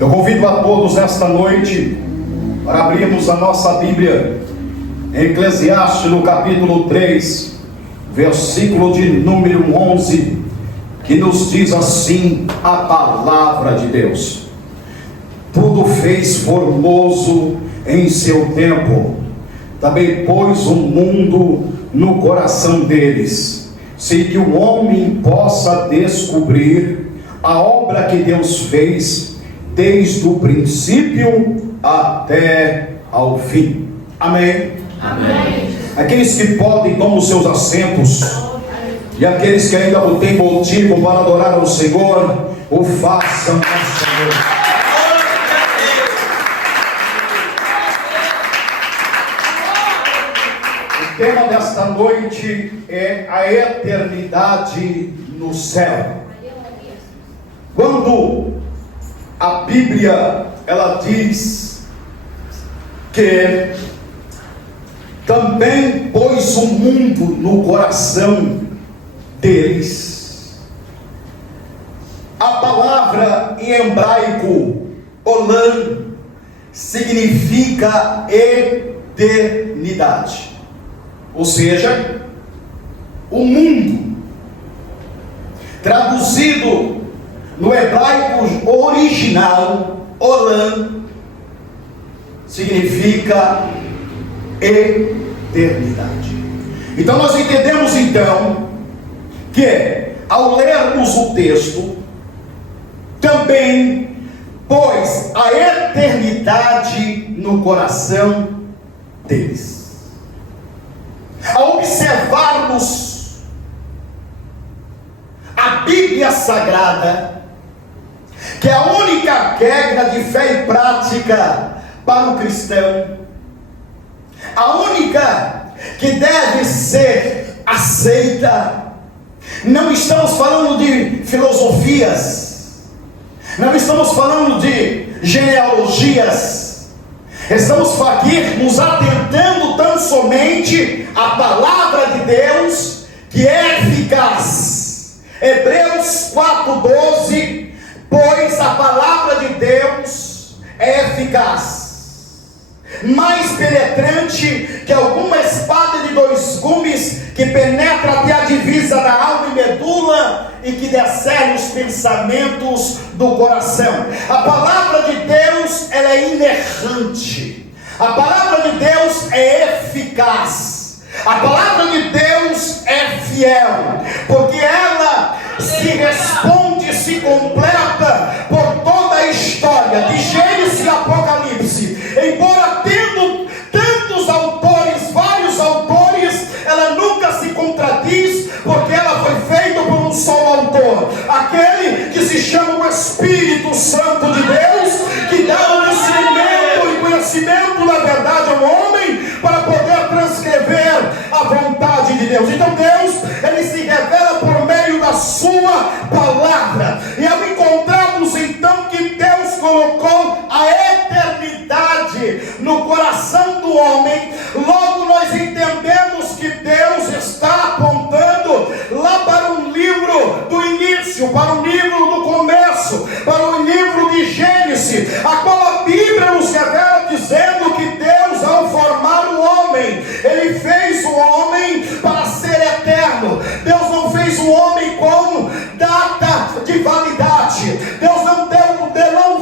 Eu convido a todos nesta noite para abrirmos a nossa Bíblia em Eclesiastes, no capítulo 3, versículo de número 11, que nos diz assim a palavra de Deus: tudo fez formoso em seu tempo, também pôs o mundo no coração deles, sem que o homem possa descobrir a obra que Deus fez desde o princípio até ao fim. Amém? Amém. Aqueles que podem, tomem os seus assentos, e aqueles que ainda não têm motivo para adorar ao Senhor, o façam ao Senhor. O tema desta noite é a eternidade no céu. Quando a Bíblia, ela diz que também pôs o mundo no coração deles, a palavra em hebraico, olam, significa eternidade. Ou seja, o mundo, traduzido no hebraico original, olam, significa eternidade. Então nós entendemos então que, ao lermos o texto, também pôs a eternidade no coração deles. Ao observarmos a Bíblia Sagrada, que é a única regra de fé e prática para o cristão, a única que deve ser aceita, não estamos falando de filosofias, não estamos falando de genealogias, estamos aqui nos atentando tão somente à palavra de Deus, que é eficaz. Hebreus 4:12, pois a palavra de Deus é eficaz, mais penetrante que alguma espada de dois gumes, que penetra até a divisa da alma e medula, e que discerne os pensamentos do coração. A palavra de Deus, ela é inerrante. A palavra de Deus é eficaz. A palavra de Deus é fiel, porque ela se responde, se completa por toda a história de Gênesis e Apocalipse. Embora tendo tantos autores, vários autores, ela nunca se contradiz, porque ela foi feita por um só autor, aquele que se chama o Espírito Santo de Deus, que dá o ensinamento e conhecimento da verdade ao homem, para poder transcrever a vontade de Deus. Então Deus, ele se revela por meio da sua palavra, e ao encontrarmos então que Deus colocou a eternidade no coração do homem, logo nós entendemos que Deus está apontando lá para um livro do início, para um livro do começo, para o livro de Gênesis, a qual a Bíblia nos revela dizendo que Deus, ao formar o homem, ele fez o homem para ser eterno. Deus não fez o homem com data de validade. Deus não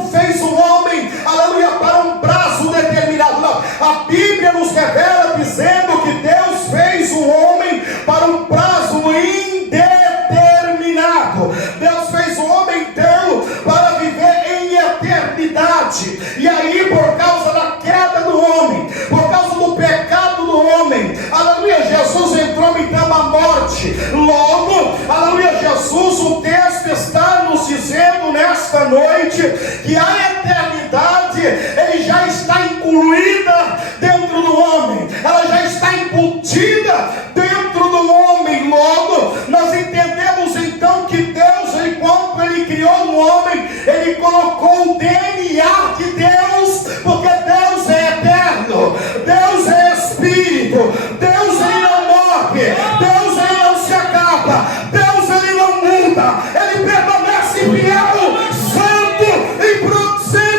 fez o homem, aleluia, para um prazo determinado. Não. A Bíblia nos revela dizendo que Deus fez o homem para um prazo indeterminado. Deus fez o homem então para viver em eternidade. E aí, por causa da queda do homem, por causa do pecado do homem, aleluia, Jesus entrou então na morte. Logo, aleluia, Jesus, o texto está nos dizendo nesta noite que a eternidade, ele já está incluída dentro do homem, ela já está embutida dentro do homem. Logo, nós entendemos então que Deus, enquanto ele criou o homem, ele colocou o DNA de Deus, porque Deus é eterno, Deus é Espírito, Deus ele não morre, Deus ele não se acaba, Deus ele não muda, ele permanece fiel, santo e sempre.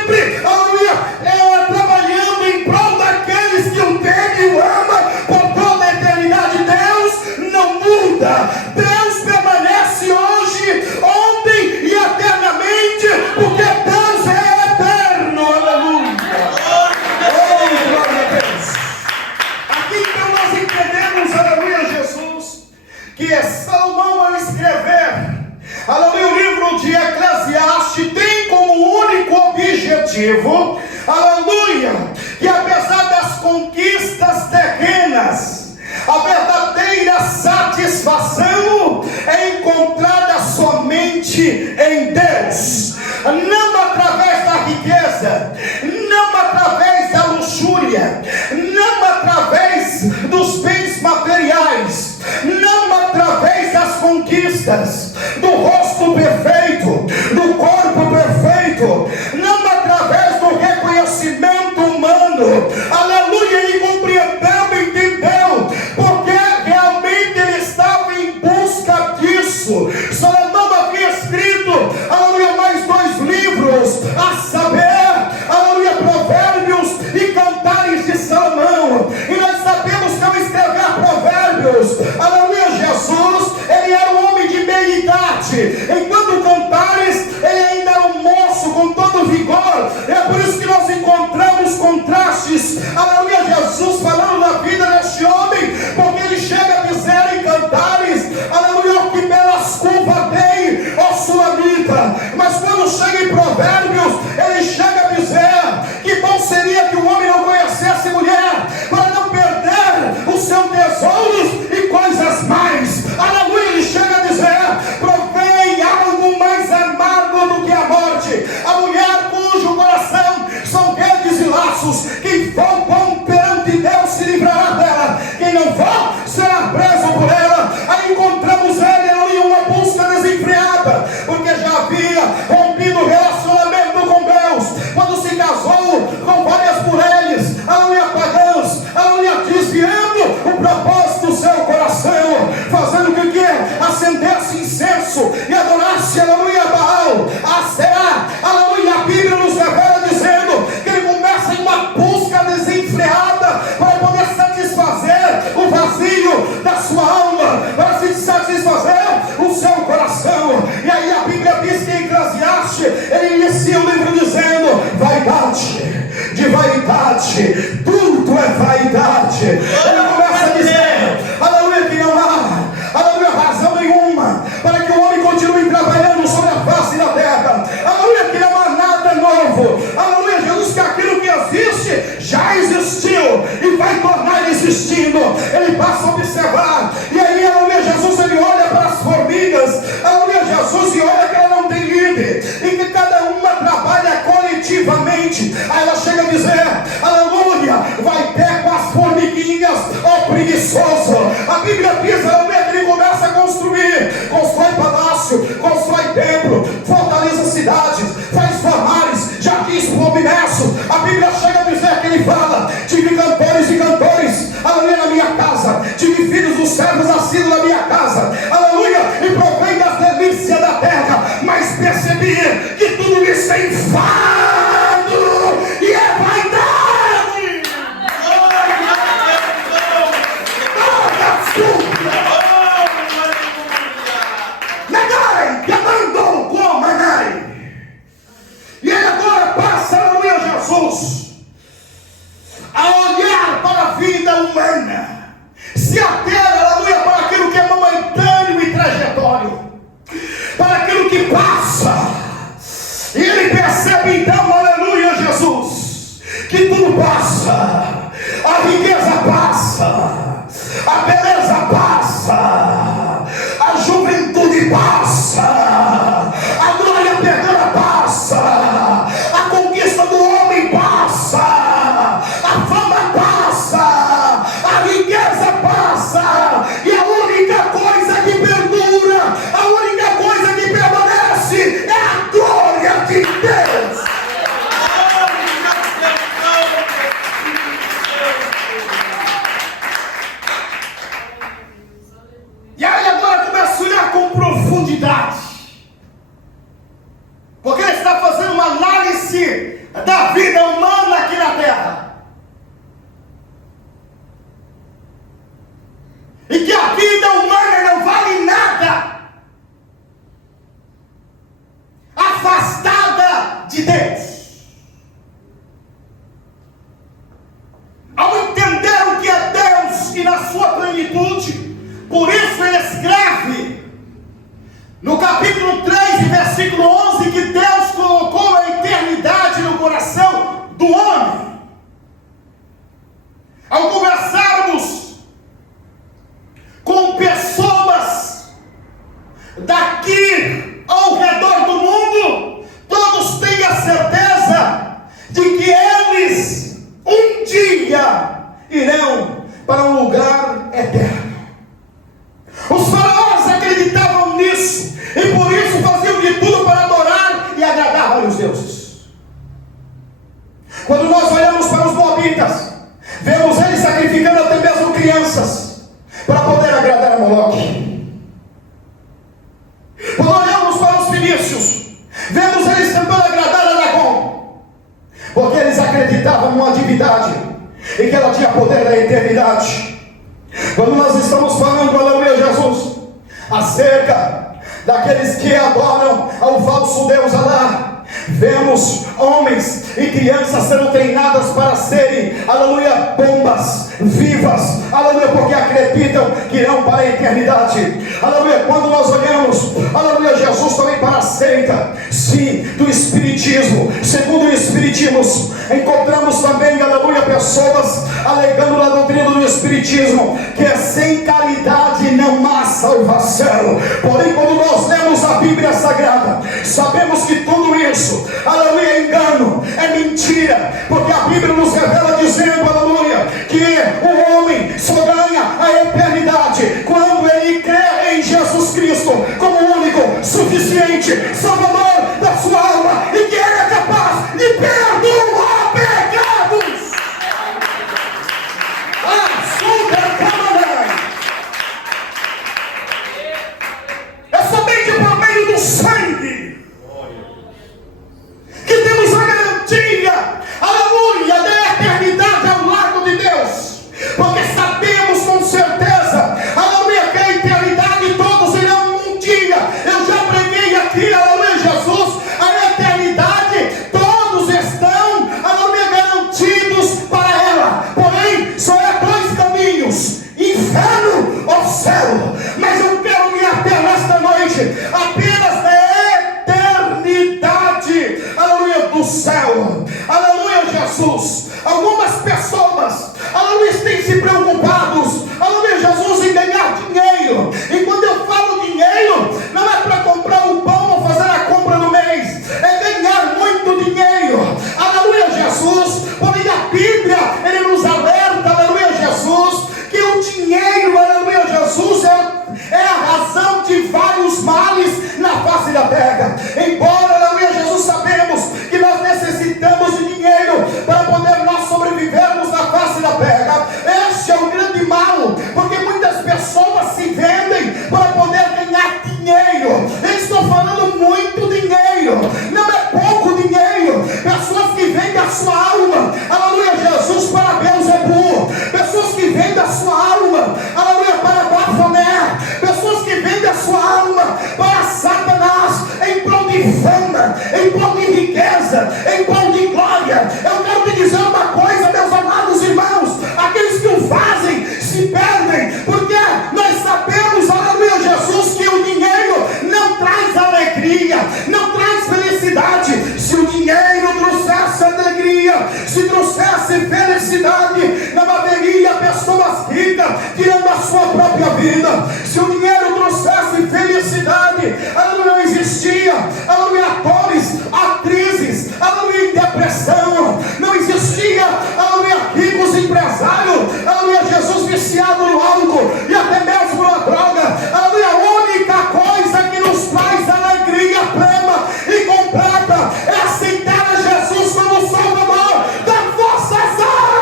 que Salomão, ao escrever, aleluia, o livro de Eclesiastes, tem como único objetivo, aleluia, que apesar das conquistas terrenas, a verdadeira satisfação é encontrada somente em Deus, não através da riqueza, não através da luxúria, não através dos bens materiais, não através das conquistas, do rosto perfeito, do corpo perfeito, não através do reconhecimento humano, aleluia, ele compreendeu, entendeu, porque realmente ele estava em busca disso. Salomão havia escrito, aleluia, mais 2 livros, a saber, aleluia, Provérbios e Cantares de Salomão, e nós sabemos que ao escrever Provérbios, aleluia, Jesus, ele era um homem de meia idade, enquanto Cantares, ele ainda era um moço com todo vigor. É por isso que nós encontramos contrastes, aleluia, Jesus falando da vida deste homem, porque ele chega a dizer em Cantares, aleluia, que belas curvas tem, ó Sulamita, mas quando chega em Provérbios, ele chega a dizer que bom seria que o homem não conhecesse mulher, para não perder os seus tesouros e coisas mais, aleluia, ele chega a dizer, provém algo mais amargo do que a morte, a mulher cujo coração são redes e laços, quem for bom perante Deus se livrará dela, quem não for será preso por ela. Aí encontramos ele ali uma busca desenfreada, porque já havia rompido o relacionamento com Deus, quando se casou com várias mulheres, aleluia, pagãs, aleluia, desviando o propósito do seu coração, fazendo com que acendesse incenso e adorasse, aleluia, Baal, Aserá, aleluia. A Bíblia nos revela dizendo que ele começa em uma busca desenfreada para poder satisfazer o vazio da sua alma, para satisfazer o seu coração. E aí a Bíblia diz que em Eclesiastes ele inicia o livro dizendo: vaidade, de vaidade, tudo é vaidade. Ele começa a dizer, aleluia, que não há, aleluia, razão nenhuma para que o homem continue trabalhando sobre a face da terra, aleluia, que não há nada novo, aleluia, Jesus, que aquilo que existe já existiu e vai tornar existindo. Ele passa a observar, e aí, aleluia, Jesus, ele olha para as formigas, aleluia, Jesus, e olha que ela não tem líder, e que cada uma trabalha coletivamente. Aí ela chega a dizer, aleluia, vai ter com as formiguinhas, ó preguiçoso. A Bíblia diz, aleluia, que ele começa a construir, constrói palácio, constrói templo, fortaleza cidades, faz formares, jardins prominessos. A Bíblia chega a dizer que ele fala: tive cantores e cantores, aleluia, na minha casa, tive filhos dos servos nascidos na minha casa, aleluia, e provei das delícias da terra, mas percebi que tudo isso é enfado e é vaidade. Negai, que mandou com Manai. E ele agora passa, aleluia, Jesus, a olhar para a vida humana, se ater, aleluia, para aquilo que é momentâneo e trajetório, para aquilo que passa. E ele percebe então, aleluia, Jesus, que tudo passa, a riqueza passa, a beleza passa, a juventude passa, a glória eterna passa, a conquista do homem passa, a fama passa, a riqueza passa, e a única coisa que perdura, a única coisa que permanece é a glória de Deus. E aí agora começa a olhar com profundidade, porque ele está fazendo uma análise da vida humana aqui na terra, e que a vida humana não vale nada afastada de Deus. Ao entender o que é Deus e na sua plenitude, por isso ele escreve no capítulo 3, versículo 11, que Deus colocou a eternidade no coração do homem. Ao conversarmos com pessoas daqui ao redor do mundo, todos têm a certeza de que eles um dia irão para um lugar eterno. Os faraós acreditavam nisso e por isso faziam de tudo para adorar e agradar vários deuses. Quando nós olhamos para os moabitas, vemos eles sacrificando até mesmo crianças para poder agradar a Moloque. Quando olhamos para os fenícios, vemos eles tentando agradar a Dagon, porque eles acreditavam numa divindade e que ela tinha poder da eternidade. Quando nós estamos falando, aleluia, Jesus, acerca daqueles que adoram ao falso Deus Alá, vemos homens e crianças sendo treinadas para serem, aleluia, bombas vivas, aleluia, porque acreditam que irão para a eternidade. Aleluia, quando nós olhamos, aleluia, Jesus também para a seita, sim, do Espiritismo. Segundo o Espiritismo, encontramos também, aleluia, pessoas alegando na doutrina do Espiritismo que é sem caridade não há salvação. Porém, quando nós lemos a Bíblia Sagrada, sabemos que tudo isso, aleluia, é engano, é mentira, porque a Bíblia nos revela dizendo, aleluia, que o homem só ganha a eternidade quando ele crê em Jesus Cristo como o único, suficiente Salvador da sua alma, e que ele é capaz de perdoar pecados. É somente por meio do sangue que temos a garantia, aleluia, da eternidade ao lado de Deus, porque sabemos com certeza, aleluia, que a eternidade todos irão um dia. Eu já preguei aqui, aleluia, Jesus, a eternidade todos estão, aleluia, garantidos para ela. Porém, só é dois caminhos: inferno ou céu. Mas eu quero me ater nesta noite apenas na eternidade, aleluia, do céu. Aleluia, Jesus. Algumas pessoas, aleluia, têm se preocupados, aleluia, Jesus, em ganhar dinheiro. E quando eu falo dinheiro, não é para comprar um pão ou fazer a compra do mês, é ganhar muito dinheiro. Aleluia, Jesus. Porém a Bíblia, ele nos alerta, aleluia, Jesus, que o dinheiro, aleluia, Jesus, é a razão de vários males na face da terra. Embora, aleluia, Jesus, sabemos que nós necessitamos de dinheiro para poder nós sobrevivermos na face da terra. Este é o grande mal, porque muitas pessoas se vendem para poder ganhar dinheiro. Eu estou falando muito dinheiro, não é pouco dinheiro. Pessoas que vendem a sua alma, aleluia, Jesus, para Beelzebub. Pessoas que vendem a sua alma, aleluia, para Bafomé. Pessoas que vendem a sua alma para Satanás, em prol de fama, em prol de riqueza, em prol de glória. Eu quero te dizer uma coisa, meus amados irmãos: aqueles que o fazem se perdem, porque nós sabemos, aleluia, Jesus, que o dinheiro não traz alegria, não traz felicidade. Se o dinheiro trouxesse alegria, se trouxesse felicidade, não haveria pessoas ricas tirando a sua própria vida. Se o dinheiro trouxesse felicidade, aleluia, não existia, aleluia, atores, atrizes, aleluia, em depressão, não existia, aleluia, ricos empresários, aleluia, Jesus, viciado no álcool e até mesmo na droga. Aleluia, a única coisa que nos traz alegria plena e completa é aceitar a Jesus como Salvador das vossas almas.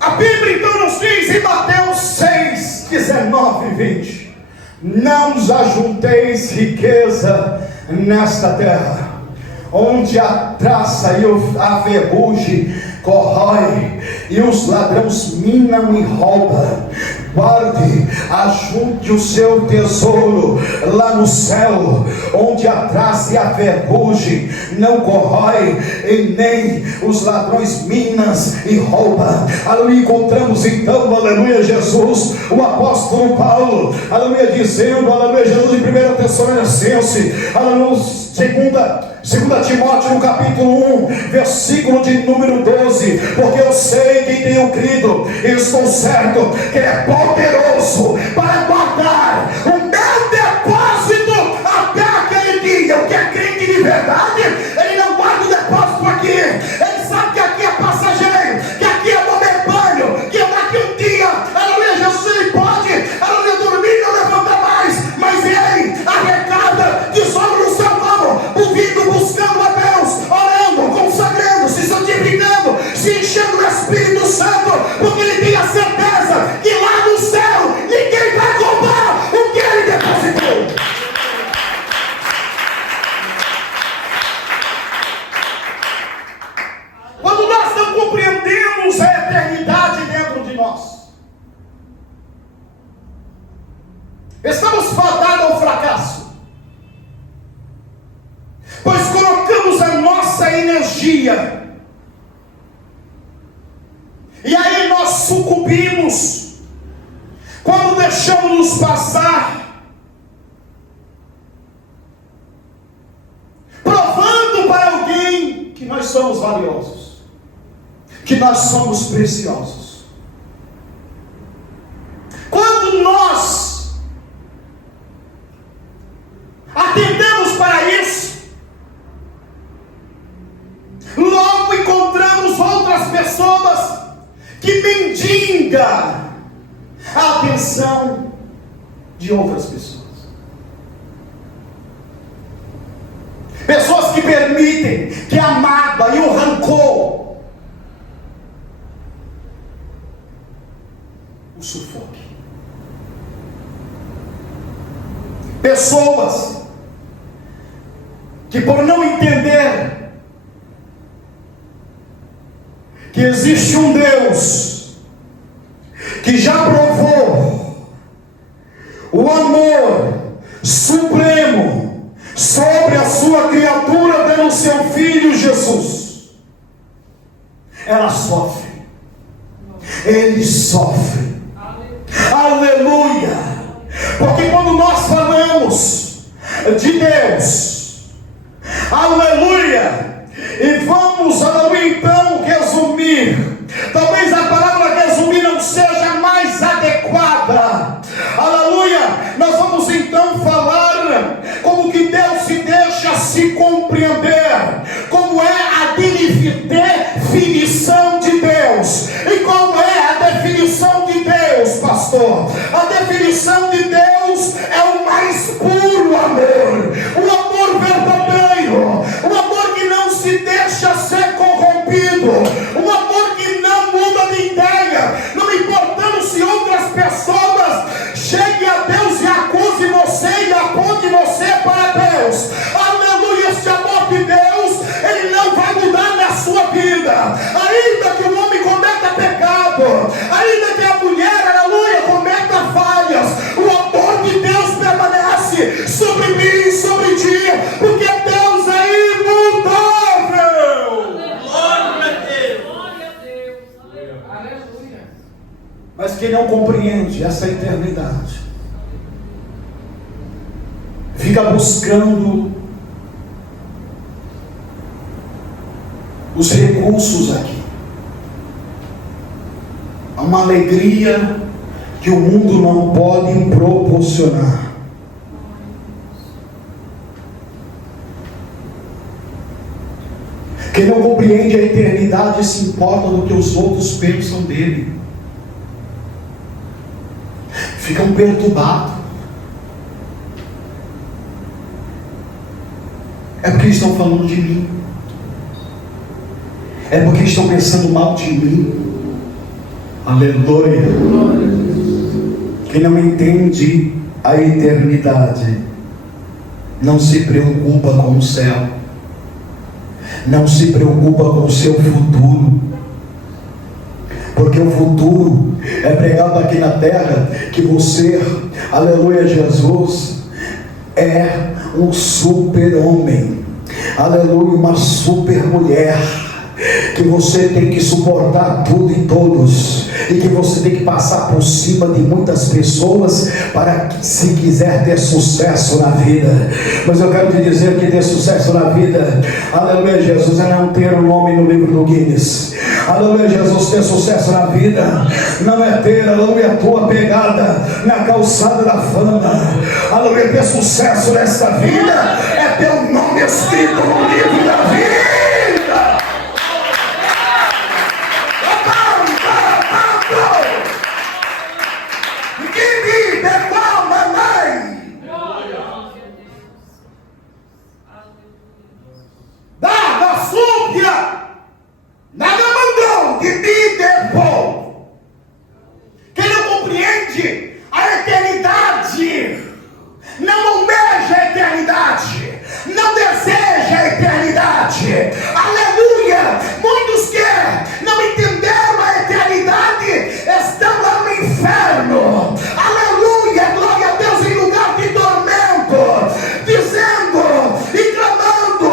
A Bíblia então nos diz em Mateus 6, 19 e 20: não nos ajunteis riqueza nesta terra, onde a traça e a ferrugem corrói, e os ladrões minam e roubam. Guarde, ajunte o seu tesouro lá no céu, onde a traça e a ferrugem não corrói, e nem os ladrões minas e rouba. Aleluia. Encontramos então, aleluia, Jesus, o apóstolo Paulo, aleluia, dizendo, aleluia, Jesus, em 1 Tessalonicenses, aleluia, 2 Timóteo no capítulo 1, versículo de número 12, porque eu sei que tenho crido, e estou certo que Ele é poderoso para guardar o meu depósito até aquele dia. O que é crente de verdade, ele não guarda o depósito aqui, ele sabe que aqui é passageiro, que aqui é momentâneo, que daqui um dia, aleluia, Jesus, ele pode, aleluia, dormir e não levantar mais, mas ele arrecada tesouro no seu mão, ouvindo, buscando a Deus, orando, consagrando, se santificando, se enchendo do Espírito Santo, porque ele tem a certeza que lá no céu ninguém vai roubar o que ele depositou. Quando nós não compreendemos a eternidade dentro de nós, estamos fadados ao fracasso, pois colocamos a nossa energia, e aí nós sucumbimos, quando deixamos nos passar, provando para alguém que nós somos valiosos, que nós somos preciosos. Quando nós atendemos para isso, logo encontramos outras pessoas que mendigam a atenção de outras pessoas. Pessoas que permitem que a mágoa e o rancor o sufoque. Pessoas que, por não entender que existe um Deus que já provou o amor supremo sobre a sua criatura pelo seu Filho Jesus, ela sofre, ele sofre. Aleluia! Porque quando nós falamos de Deus, aleluia, e vamos, aleluia, então resumir, talvez a palavra resumir não seja mais adequada, aleluia, nós vamos então falar como que Deus se deixa se compreender, como é a definição de Deus. E qual é a definição de Deus, pastor? A definição de Deus é o mais puro amor, o amor verdadeiro, o amor que não se deixa ser corrompido, um amor que não muda de ideia, não importando se outras pessoas cheguem a Deus e acusem você e apontem você para Deus. Aleluia, esse amor de Deus, ele não vai mudar na sua vida, ainda que o homem cometa pecado, ainda que a mulher, aleluia, cometa falhas, o amor de Deus permanece sobre mim, sobre ti, porque Deus é imutável. Glória a Deus. Mas quem não compreende essa eternidade fica buscando os recursos aqui. Há uma alegria que o mundo não pode proporcionar. Quem não compreende a eternidade se importa do que os outros pensam dele. Ficam perturbados. É porque estão falando de mim. É porque estão pensando mal de mim. Aleluia. Quem não entende a eternidade não se preocupa com o céu, não se preocupa com o seu futuro, Porque o futuro é pregado aqui na terra, que você, aleluia Jesus, é um super-homem, aleluia, uma super-mulher, que você tem que suportar tudo e todos, e que você tem que passar por cima de muitas pessoas, para que, se quiser ter sucesso na vida. Mas eu quero te dizer que ter sucesso na vida, aleluia Jesus, é não ter o nome no livro do Guinness. Aleluia Jesus, ter sucesso na vida não é ter, aleluia, a tua pegada na calçada da fama. Aleluia, ter sucesso nesta vida é ter o nome escrito no livro da vida. Quem não compreende a eternidade, não almeja a eternidade, não deseja a eternidade. Aleluia! Muitos que não entenderam a eternidade estão lá no inferno. Aleluia! Glória a Deus, em lugar de tormento, dizendo e clamando: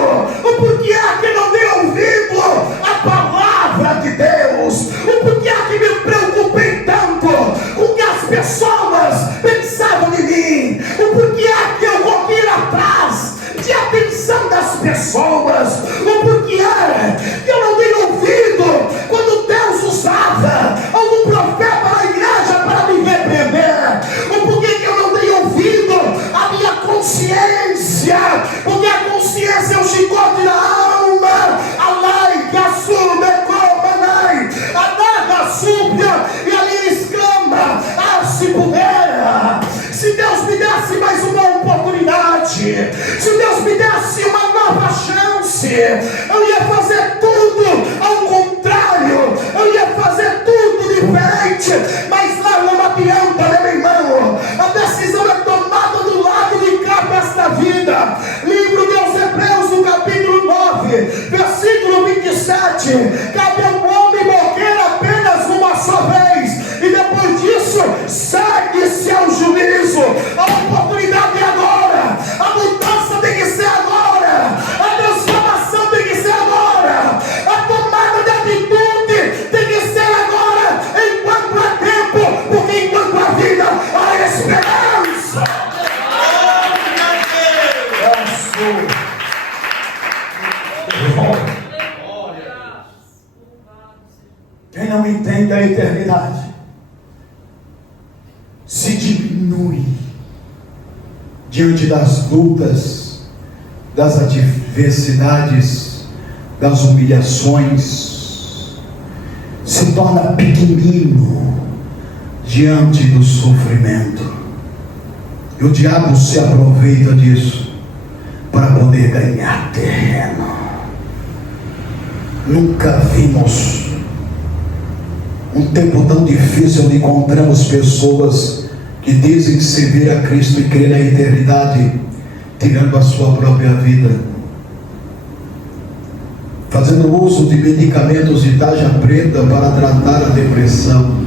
o porquê é que não dei ouvido a palavra de Deus? O porquê é que me preocupei tanto com o que as pessoas pensavam de mim? O porquê é que eu vou vir atrás de atenção das pessoas? O porquê é que eu não dei ouvido quando Deus usava algum profeta na igreja para me repreender? O porquê que eu não dei ouvido à minha consciência? Porque a consciência é o chicote da alma. Alai, que assume, comanai, adaga, súbia, e ali exclama: ah, se puder, se Deus me desse mais uma oportunidade, se Deus me desse uma nova chance, eu ia fazer tudo ao contrário, eu ia fazer tudo diferente. Mas lá não adianta, né, meu irmão? A decisão é tomada do lado de cá desta vida. Livro dos Hebreus, no capítulo 9, versículo 27: cabe ao homem morrer apenas uma só vez, e depois disso segue-se ao juízo. A oportunidade é agora, a mudança tem que ser agora, a transformação tem que ser agora, a tomada de atitude tem que ser agora, enquanto há tempo, porque enquanto há vida há esperança. Quem não entende a eternidade se diminui diante das lutas, das adversidades, das humilhações, se torna pequenino diante do sofrimento. E o diabo se aproveita disso para poder ganhar terreno. Nunca vimos um tempo tão difícil onde encontramos pessoas que dizem servir a Cristo e crer na eternidade, tirando a sua própria vida, fazendo uso de medicamentos de tarja preta para tratar a depressão.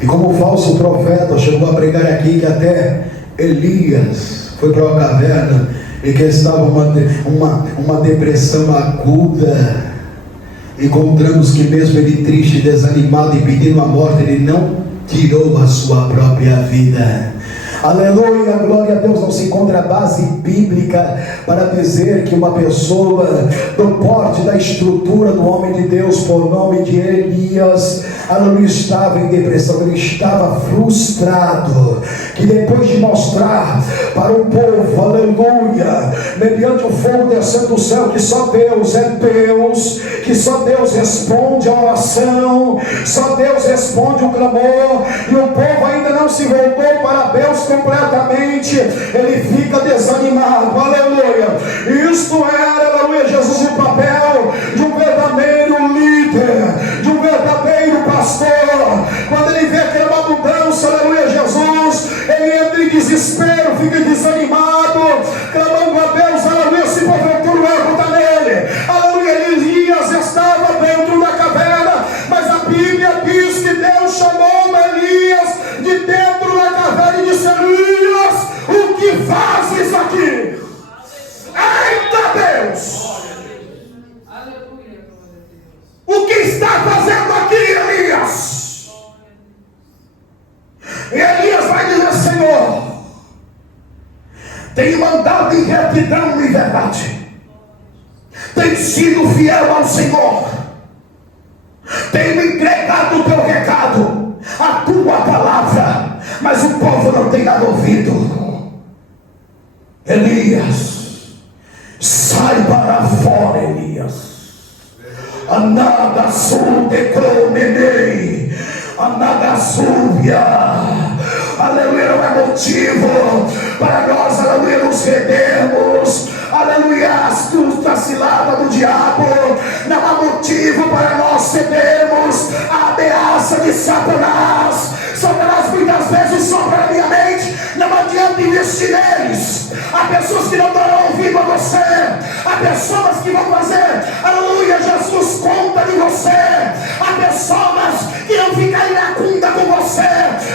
E como o falso profeta chegou a pregar aqui que até Elias foi para uma caverna e que estava uma depressão aguda, encontramos que mesmo ele triste, desanimado e pedindo a morte, ele não tirou a sua própria vida. Aleluia, glória a Deus. Não se encontra base bíblica para dizer que uma pessoa do porte, da estrutura do homem de Deus, por nome de Elias, aleluia, estava em depressão, ele estava frustrado, que depois de mostrar para o povo, aleluia, mediante o fogo descendo do céu, que só Deus é Deus, que só Deus responde a oração, só Deus responde o clamor, e o povo ainda não se voltou para Deus completamente, ele fica desanimado. Aleluia. Isto era, aleluia, Jesus, o papel de um verdadeiro líder, de um verdadeiro pastor. Quando ele vê aquela mudança, aleluia, Jesus, ele entra em desespero, fica desanimado, clamando a Deus, aleluia, se porventura o erro está nele. Aleluia, Elias estava dentro da retidão e verdade. Tem sido fiel ao Senhor. Tem me entregado o teu recado, a tua palavra, mas o povo não tem dado ouvido. Elias, sai para fora, Elias. Anagasul decromenei, anagasúvia. Aleluia, não é motivo para nós, aleluia, nos rendermos, aleluia, astuta cilada do diabo. Não há motivo para nós cedermos à ameaça de Satanás. Satanás muitas vezes sopra na minha mente. Não adianta investir neles. Há pessoas que não darão ouvido a você. Há pessoas que vão fazer, aleluia, Jesus conta de você. Há pessoas que não ficam iracunda com você.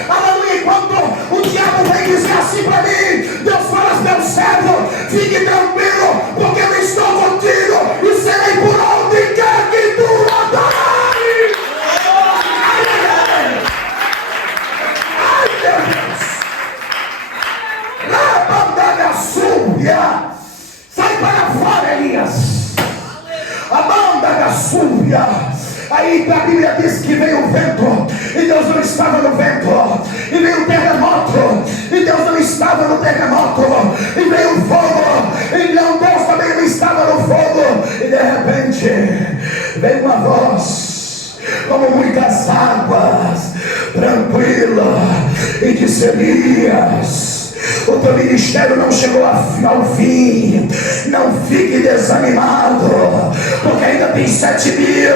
Aleluia, quando o diabo vem dizer assim para mim, Deus fala, meu servo, fique tranquilo, porque eu estou contigo e serei por onde quer que tu andares. Ai, meu Deus. Labandada súbia. Sai para fora, Elias. Amanda súbia. Aí a Bíblia diz que veio o vento e Deus não estava no vento, e veio o terremoto e Deus não estava no terremoto, e veio o fogo e Deus também não estava no fogo, e de repente veio uma voz como muitas águas, tranquila, e disse: Elias, o teu ministério não chegou ao fim. Não fique desanimado, porque ainda tem 7.000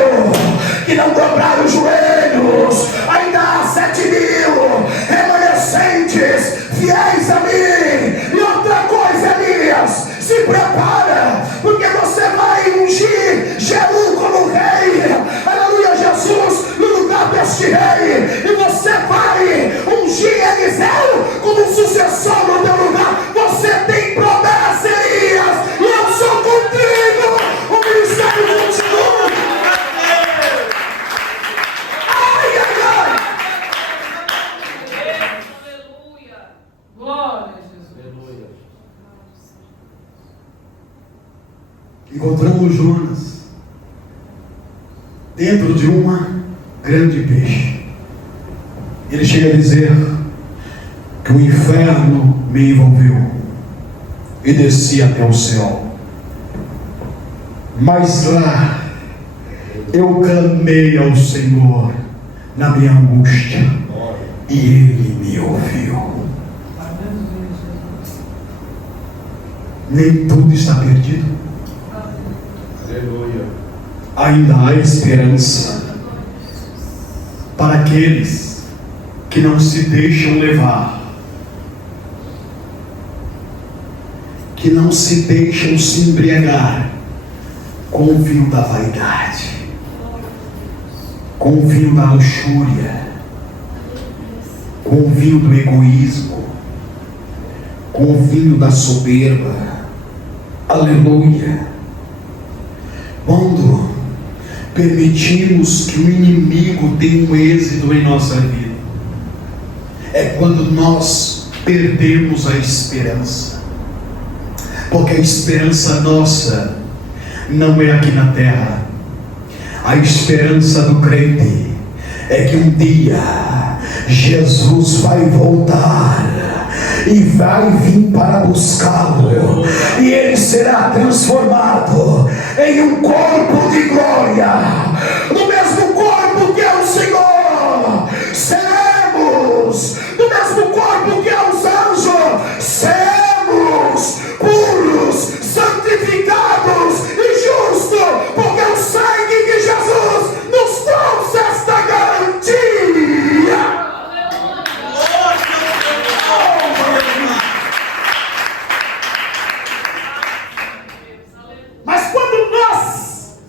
que não dobraram os joelhos. Ainda há 7.000 remanescentes fiéis a mim. E outra coisa, Elias, se prepara, porque você vai ungir Jeú como rei. Aleluia, Jesus, no lugar deste rei. E você vai ungir Eliseu como sucessor no teu lugar. Você tem promessa, Elias, e eu sou contigo. O ministério continua. Ai, ai, ai. Aleluia. Glória a Jesus. Encontramos Jonas dentro de uma grande peixe. Ele chega a dizer que o inferno me envolveu e desci até o céu, mas lá eu clamei ao Senhor na minha angústia e Ele me ouviu. Nem tudo está perdido. Aleluia. Ainda há esperança para aqueles que não se deixam levar, que não se deixam se embriagar com o vinho da vaidade, com o vinho da luxúria, com o vinho do egoísmo, com o vinho da soberba. Aleluia. Quando permitimos que o inimigo tenha um êxito em nossa vida, é quando nós perdemos a esperança, porque a esperança nossa não é aqui na terra. A esperança do crente é que um dia Jesus vai voltar e vai vir para buscá-lo, e ele será transformado em um corpo de glória, no mesmo corpo que é o Senhor. Seremos do mesmo corpo que é os anjos. Seremos puros, santificados e justos, porque o sangue de Jesus nos trouxe esta garantia. Mas quando nós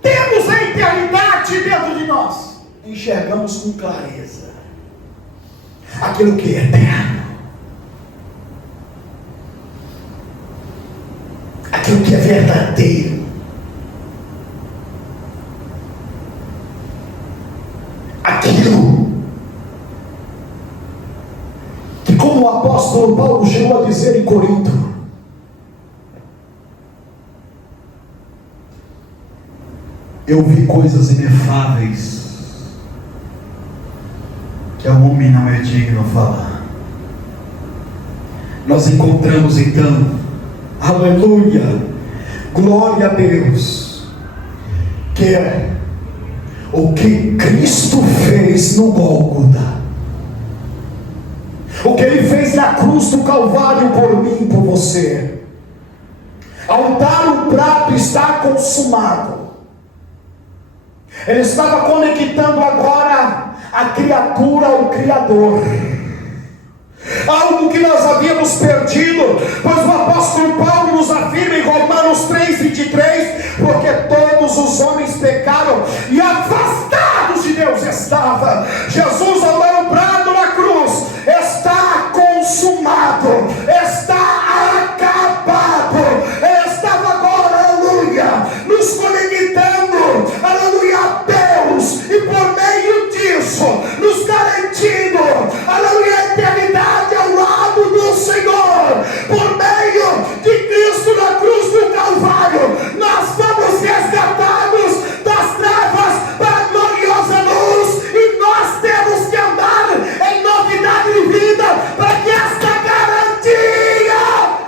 temos a eternidade dentro de nós, enxergamos com clareza aquilo que é eterno, aquilo que é verdadeiro, aquilo que, como o apóstolo Paulo chegou a dizer em Corinto, eu vi coisas inefáveis que ao homem não é digno falar. Nós encontramos então, aleluia, glória a Deus, que é o que Cristo fez no Gólgota, o que Ele fez na cruz do Calvário por mim e por você. Ao dar o prato, está consumado. Ele estava conectando agora a criatura ao Criador, algo que nós havíamos perdido, pois o apóstolo Paulo nos afirma em Romanos 3:23, porque todos os homens pecaram e afastados de Deus estavam. Jesus, ao dar o prato na cruz, está consumado, está acabado. Ele estava agora, aleluia, nos conectando, aleluia, a Deus, e por meio disso, nos garantindo, aleluia, a eternidade ao lado do Senhor. Por meio de Cristo na cruz do Calvário, nós fomos resgatados das trevas para a gloriosa luz, e nós temos que andar em novidade de vida, para que esta garantia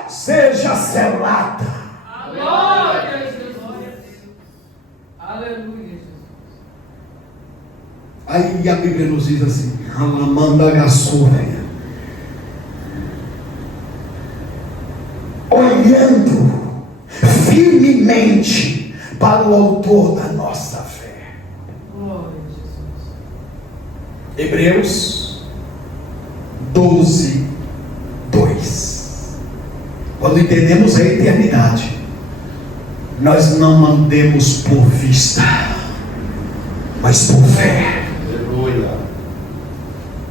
seja selada. Glória a Jesus. Aleluia, Jesus. Aí a Bíblia nos diz assim: Alamanda Gassúria, olhando firmemente para o autor da nossa fé. Glória a Jesus. Hebreus 12, 2. Quando entendemos a eternidade, nós não andemos por vista, mas por fé. Aleluia.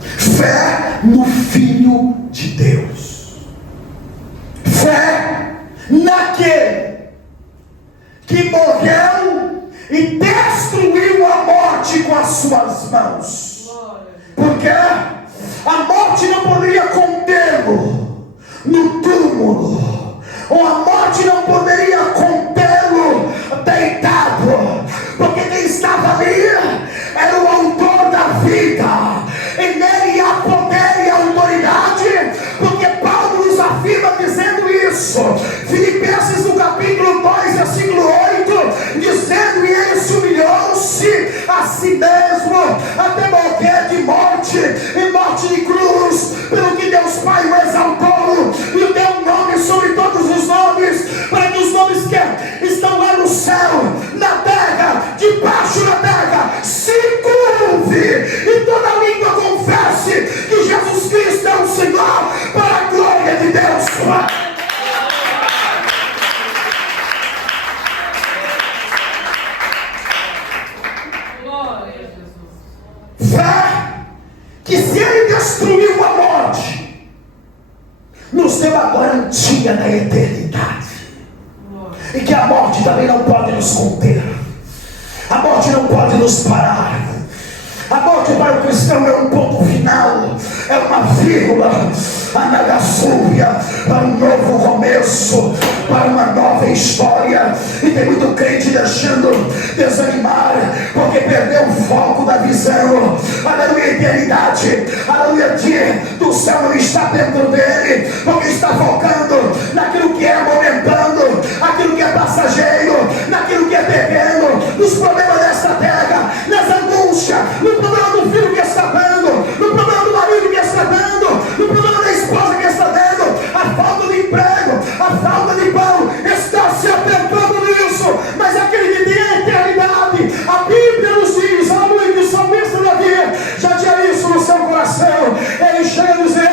Fé no Filho de Deus, fé naquele que morreu e destruiu a morte com as suas mãos. Glória. Porque a morte não poderia contê-lo no túmulo, ou a morte não poderia contê-lo deitado, porque quem estava ali era o autor da vida, e nele há poder e autoridade, porque Paulo nos afirma dizendo isso, Filipenses no capítulo 2, versículo 8, dizendo: e ele se humilhou-se a si mesmo, até morrer de morte, e morte de cruz, pelo que Deus Pai o exaltou, e deu um nome sobre todos os nomes, para que os nomes que estão lá no céu, na terra, debaixo da terra, se curve, e toda língua confesse que Jesus Cristo é o Senhor, para a glória de Deus Pai. Glória a Jesus. Fé que, se Ele destruiu a morte, nos deu a garantia da eternidade, e que a morte também não pode nos conter, a morte não pode nos parar. A morte para o cristão é um ponto final, é uma vírgula, a nagassúria, para um novo começo, para uma nova história. E tem muito crente deixando desanimar, porque perdeu o foco da visão. Aleluia, eternidade, aleluia, do céu não está dentro dele, porque está focando naquilo que é momentâneo, aquilo que é passageiro, naquilo que é terreno, nos problemas desta terra, nas angústias, no problema do filho que está dando, no problema do marido que está dando, no problema da esposa que está dando, a falta de emprego, a falta de pão, está se atentando nisso, mas aquele que tem a eternidade, a Bíblia nos diz, aleluia, que o salmista Davi já tinha isso no seu coração. Ele chega a dizer: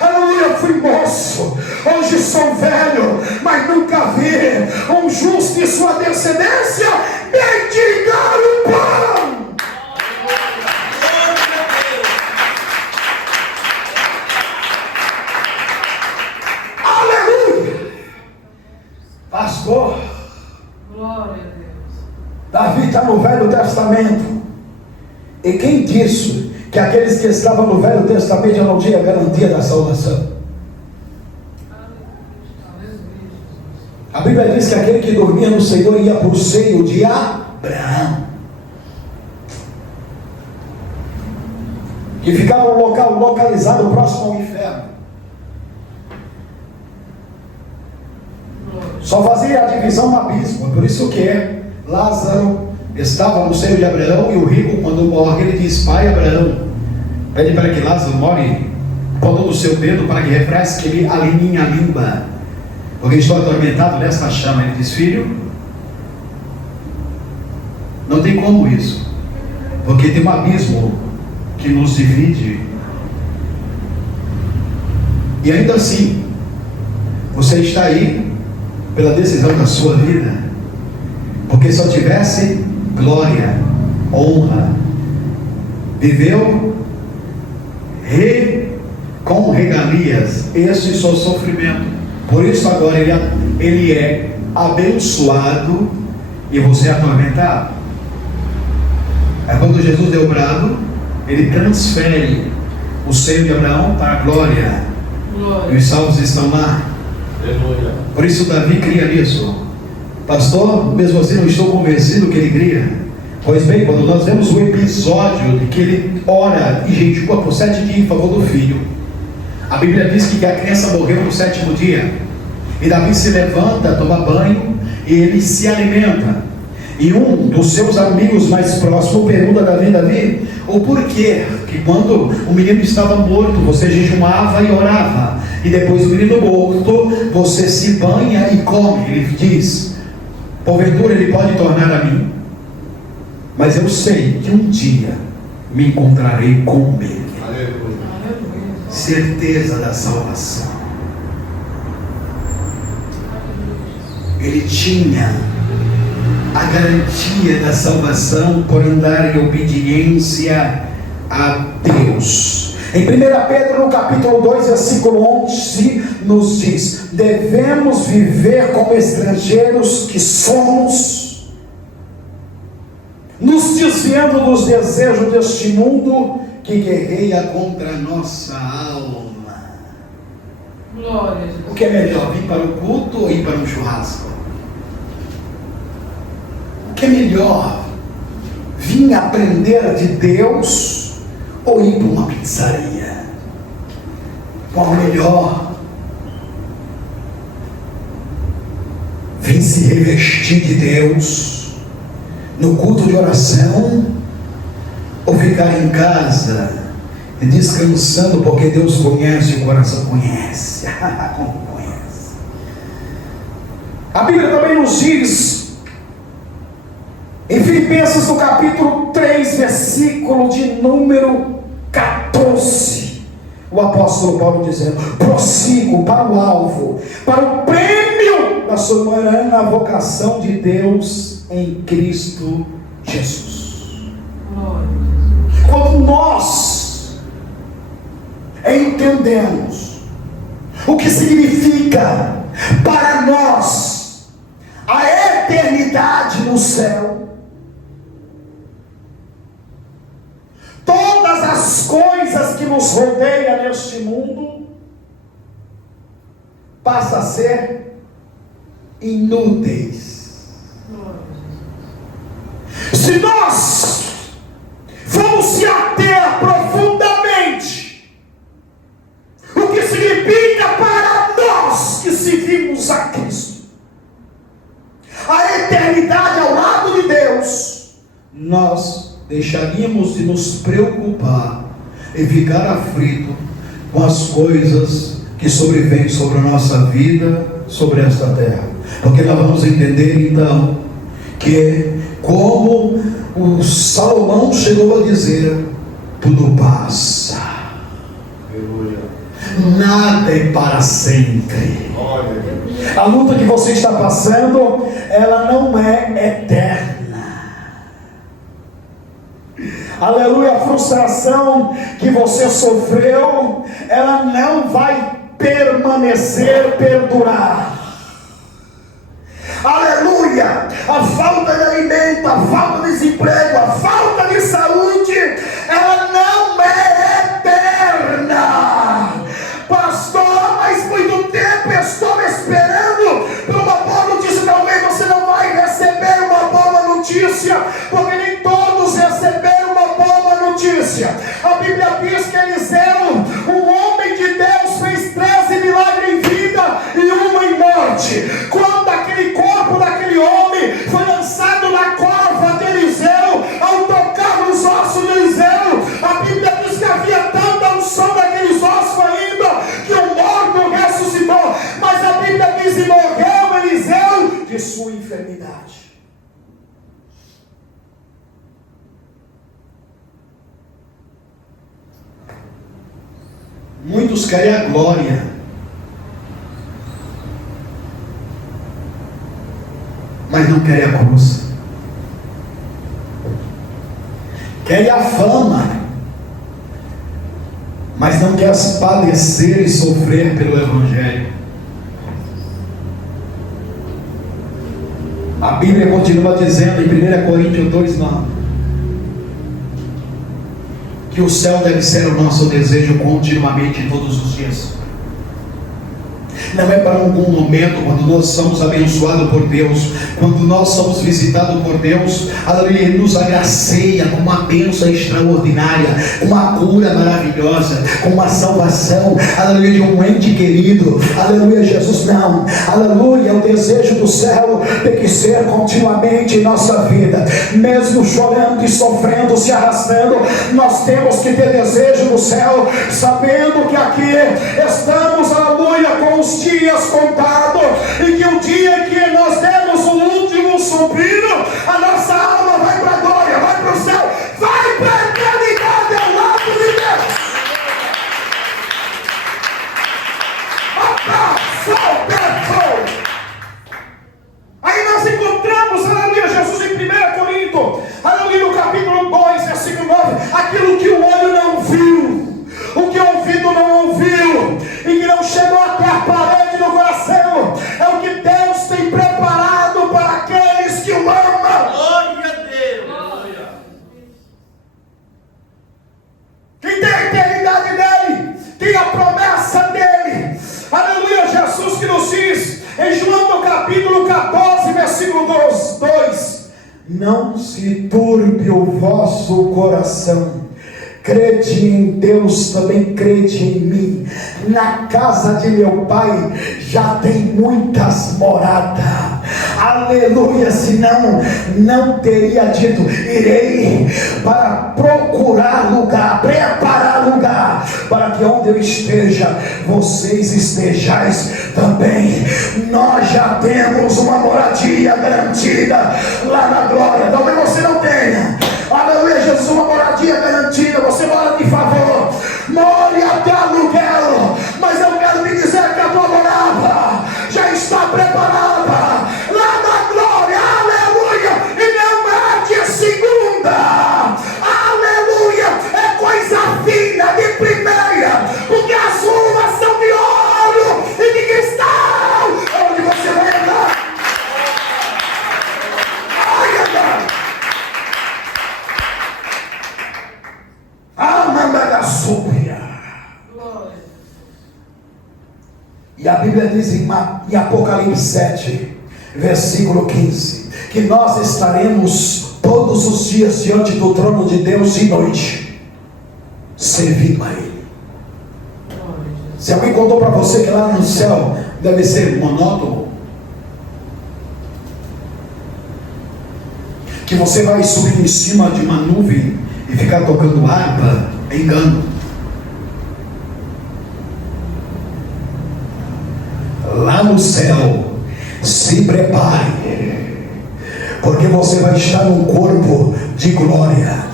aleluia, eu fui moço, hoje sou velho, mas nunca vi um justo e sua descendência mendigar o pão. Pastor, Glória a Deus. Davi está no Velho Testamento, e quem disse que aqueles que estavam no Velho Testamento não tinham garantia da salvação? A Bíblia diz que aquele que dormia no Senhor ia para o seio de Abraão. que ficava num local localizado próximo ao inferno. Só fazia a divisão no abismo. Por isso que Lázaro estava no seio de Abraão, e o rico, quando morre, ele diz: Pai Abraão, pede para que Lázaro more, pondo no seu dedo para que refresque ali minha língua, porque estou atormentado nesta chama. Ele diz: Filho, não tem como isso, porque tem um abismo que nos divide, e ainda assim você está aí pela decisão da sua vida, porque se eu tivesse glória, honra, viveu com regalias, esse só sofrimento. Por isso agora ele é abençoado e você é atormentado. É quando Jesus deu o brado, ele transfere o seio de Abraão para a glória. E os salvos estão lá. Por isso Davi cria nisso. Pastor, mesmo assim não estou convencido que ele cria. Pois bem, quando nós vemos o episódio de que ele ora e jejua por 7 dias em favor do filho, a Bíblia diz que a criança morreu no 7º dia, e Davi se levanta, toma banho e ele se alimenta. E um dos seus amigos mais próximos pergunta a Davi: o porquê que quando o menino estava morto você jejumava e orava, e depois o menino morto você se banha e come? Ele diz: porventura ele pode tornar a mim, mas eu sei que um dia me encontrarei com ele. Certeza da salvação. Ele tinha a garantia da salvação por andar em obediência a Deus. Em 1 Pedro, no capítulo 2, versículo 11, nos diz: devemos viver como estrangeiros que somos, nos desviando dos desejos deste mundo que guerreia contra a nossa alma. Glória a Jesus. O que é melhor, vir para o culto ou ir para um churrasco? O que é melhor, vir aprender de Deus ou ir para uma pizzaria? Qual é melhor? Vem se revestir de Deus no culto de oração, ou ficar em casa descansando, porque Deus conhece, o coração conhece. Como conhece? A Bíblia também nos diz em Filipenses, no capítulo 3, versículo de número 14, o apóstolo Paulo dizendo: prossigo para o alvo, para o prêmio da soberana vocação de Deus em Cristo Jesus. Quando nós entendemos o que significa para nós a eternidade no céu, todas as coisas que nos rodeiam neste mundo passam a ser inúteis. Se nós vamos se ater profundamente o que significa para nós que seguimos a Cristo, a eternidade ao lado de Deus, nós deixaríamos de nos preocupar e ficar aflito com as coisas que sobrevêm sobre a nossa vida, sobre esta terra, porque nós vamos entender então que, como o Salomão chegou a dizer, tudo passa, nada é para sempre. A luta que você está passando, ela não é eterna. Aleluia. A frustração que você sofreu, ela não vai permanecer, perdurar. Aleluia. A falta de alimento, a falta de desemprego, a falta de saúde, ela não é eterna. Pastor, mas muito tempo eu estou esperando por uma boa notícia. Talvez você não vai receber uma boa notícia, porque nem todos receberam uma boa notícia. A Bíblia diz sua enfermidade. Muitos querem a glória, mas não querem a cruz. Querem a fama, mas não querem padecer e sofrer pelo Evangelho. A Bíblia continua dizendo em 1 Coríntios 2:9 que o céu deve ser o nosso desejo continuamente, todos os dias. Não é para algum momento, quando nós somos abençoados por Deus, quando nós somos visitados por Deus, Ele nos agracia com uma bênção extraordinária, uma cura maravilhosa, com uma salvação, aleluia, de um ente querido, aleluia, Jesus, não, aleluia, o desejo do céu tem que ser continuamente em nossa vida, mesmo chorando e sofrendo, se arrastando, nós temos que ter desejo do céu, sabendo que aqui estamos, aleluia, com os dias contados, e que o dia que nós demos o último suspiro, a nossa alma vai para a glória, vai para o céu, vai para a eternidade ao lado de Deus. Aí nós encontramos, aleluia, Jesus em 1 Coríntios, aleluia, no capítulo 2, versículo 9, aquilo que o olho não viu, o que o ouvido não ouviu, e que não chegou até a parede do coração, é o que Deus tem preparado para aqueles que o amam. Glória a Deus. Quem tem a eternidade dele, tem a promessa dele, aleluia, Jesus que nos diz em João no capítulo 14, versículo 2: não se turbe o vosso coração, crede em Deus, também crede em mim. Na casa de meu pai já tem muitas moradas, aleluia, senão não teria dito: irei para procurar lugar, preparar lugar, para que onde eu esteja, vocês estejais também. Nós já temos uma moradia garantida lá na glória. Talvez você não tenha, aleluia, Jesus, uma moradia garantida. Você mora de favor, more até aluguel, mas eu quero me dizer que a tua morada já está preparada lá na glória, aleluia, e não é de segunda, aleluia, é coisa fina, de primeira, porque as uvas são de ouro e de cristal. Onde você vai entrar? E a Bíblia diz em Apocalipse 7, versículo 15, que nós estaremos todos os dias diante do trono de Deus de noite, servindo a Ele. Se alguém contou para você que lá no céu deve ser monótono, que você vai subir em cima de uma nuvem e ficar tocando harpa, é engano. Lá no céu, se prepare, porque você vai estar num corpo de glória.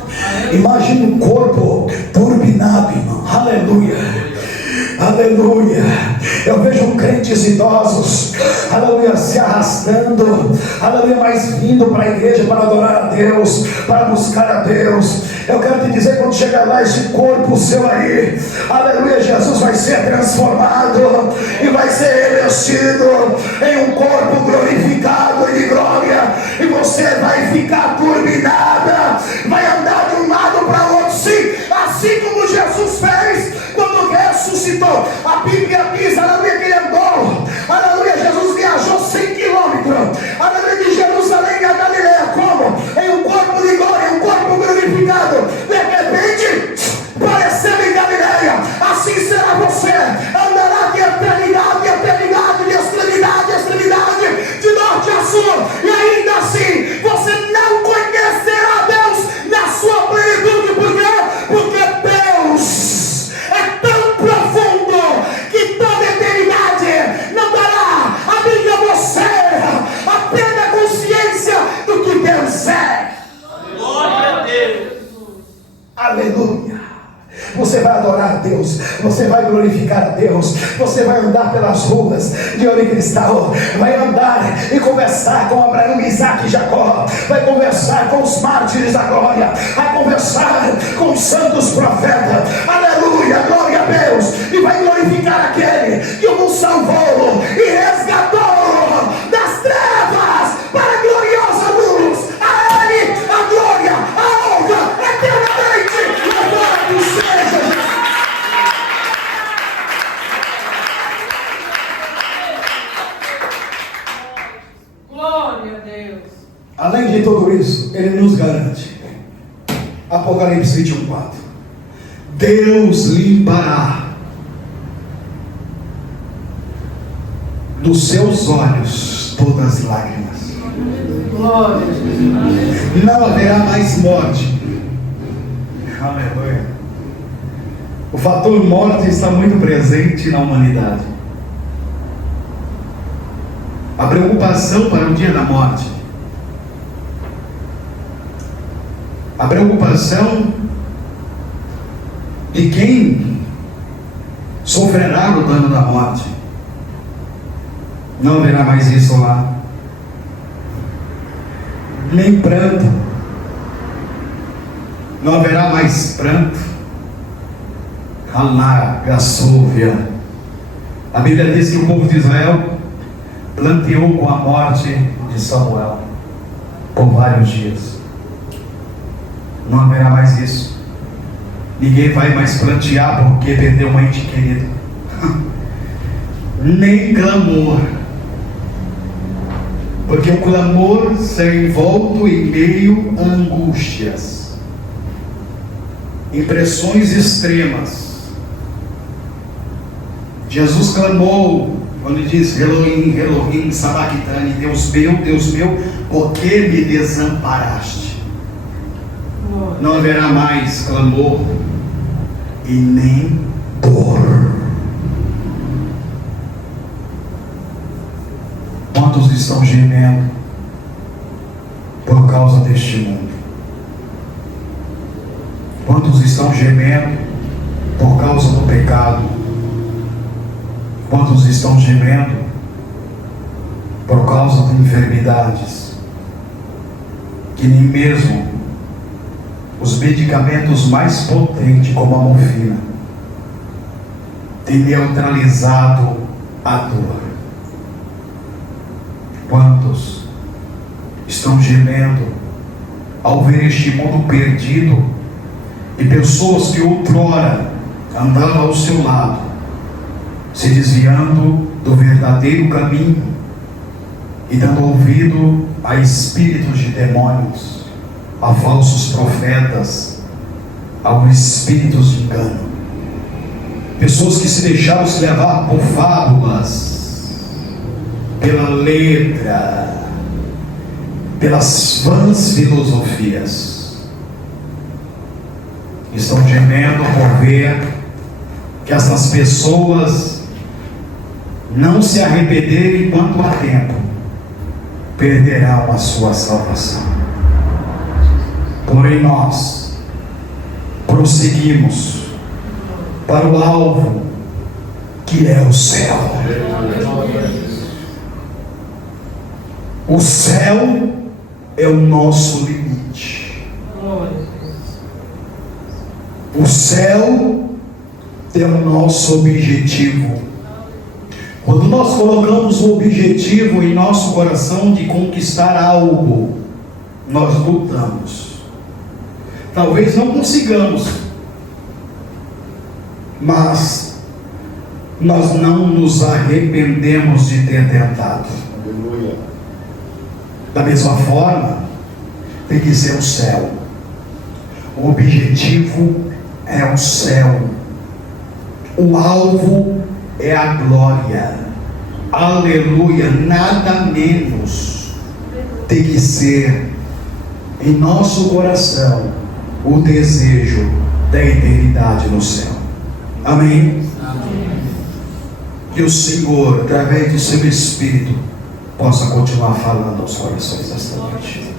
Imagine um corpo turbinado, irmão. Aleluia. Aleluia. Eu vejo crentes idosos, aleluia, se arrastando, aleluia, mas vindo para a igreja para adorar a Deus, para buscar a Deus. Eu quero te dizer, quando chegar lá, esse corpo seu aí, aleluia, Jesus vai ser transformado e vai ser revestido em um corpo glorificado e de glória, e você vai ficar turbinada, vai andar de um lado para o outro, sim, assim como Jesus fez quando ressuscitou. A Bíblia diz, aleluia, que ele andou, aleluia, Jesus viajou 100 quilômetros, aleluia, de Jerusalém a Galileia, como? Em um corpo de glória, um corpo glorificado. De repente, apareceu em Galileia. Assim será você, andará de eternidade, eternidade, de extremidade, extremidade, de norte a sul, e Deus, você vai glorificar a Deus, você vai andar pelas ruas de ouro e cristal, vai andar e conversar com Abraão, Isaac e Jacó, vai conversar com os mártires da glória, vai conversar com os santos profetas, aleluia, glória a Deus, e vai glorificar aquele que o salvou e resgatou das trevas para a gloriosa luz. A Ele a glória, a honra eternamente. Louvado seja Jesus. Glória a Deus. Além de tudo isso, Ele nos garante. Apocalipse 21:4. Deus limpará dos seus olhos todas as lágrimas. Glória a Jesus. Não haverá mais morte. Aleluia. O fator morte está muito presente na humanidade. A preocupação para o dia da morte. A preocupação de quem sofrerá o dano da morte. Não haverá mais isso lá. Nem pranto. Não haverá mais pranto. Gassúvia. A Bíblia diz que o povo de Israel planteou com a morte de Samuel por vários dias. Não haverá mais isso. Ninguém vai mais plantear porque perdeu um ente querido. Nem clamor. Porque o clamor será envolto em meio a angústias, impressões extremas. Jesus clamou quando diz Elohim, Elohim, sabachthani, Deus meu, por que me desamparaste? Não haverá mais clamor e nem dor. Quantos estão gemendo por causa deste mundo? Quantos estão gemendo por causa do pecado? Quantos estão gemendo por causa de enfermidades que nem mesmo os medicamentos mais potentes, como a morfina, têm neutralizado a dor? Quantos estão gemendo ao ver este mundo perdido e pessoas que outrora andavam ao seu lado, se desviando do verdadeiro caminho e dando ouvido a espíritos de demônios, a falsos profetas, a espíritos de engano? Pessoas que se deixaram se levar por fábulas, pela letra, pelas vãs filosofias, estão gemendo por ver que essas pessoas não se arrependerem enquanto há tempo, perderão a sua salvação. Porém nós prosseguimos para o alvo, que é o céu. O céu é o nosso limite. O céu é o nosso objetivo. Quando nós colocamos o objetivo em nosso coração de conquistar algo, nós lutamos. Talvez não consigamos, mas nós não nos arrependemos de ter tentado. Aleluia. Da mesma forma, tem que ser o céu. O objetivo é o céu. O alvo é a glória. Aleluia. Nada menos tem que ser em nosso coração o desejo da eternidade no céu. Amém? Amém. Que o Senhor, através do seu Espírito, possa continuar falando aos corações desta noite.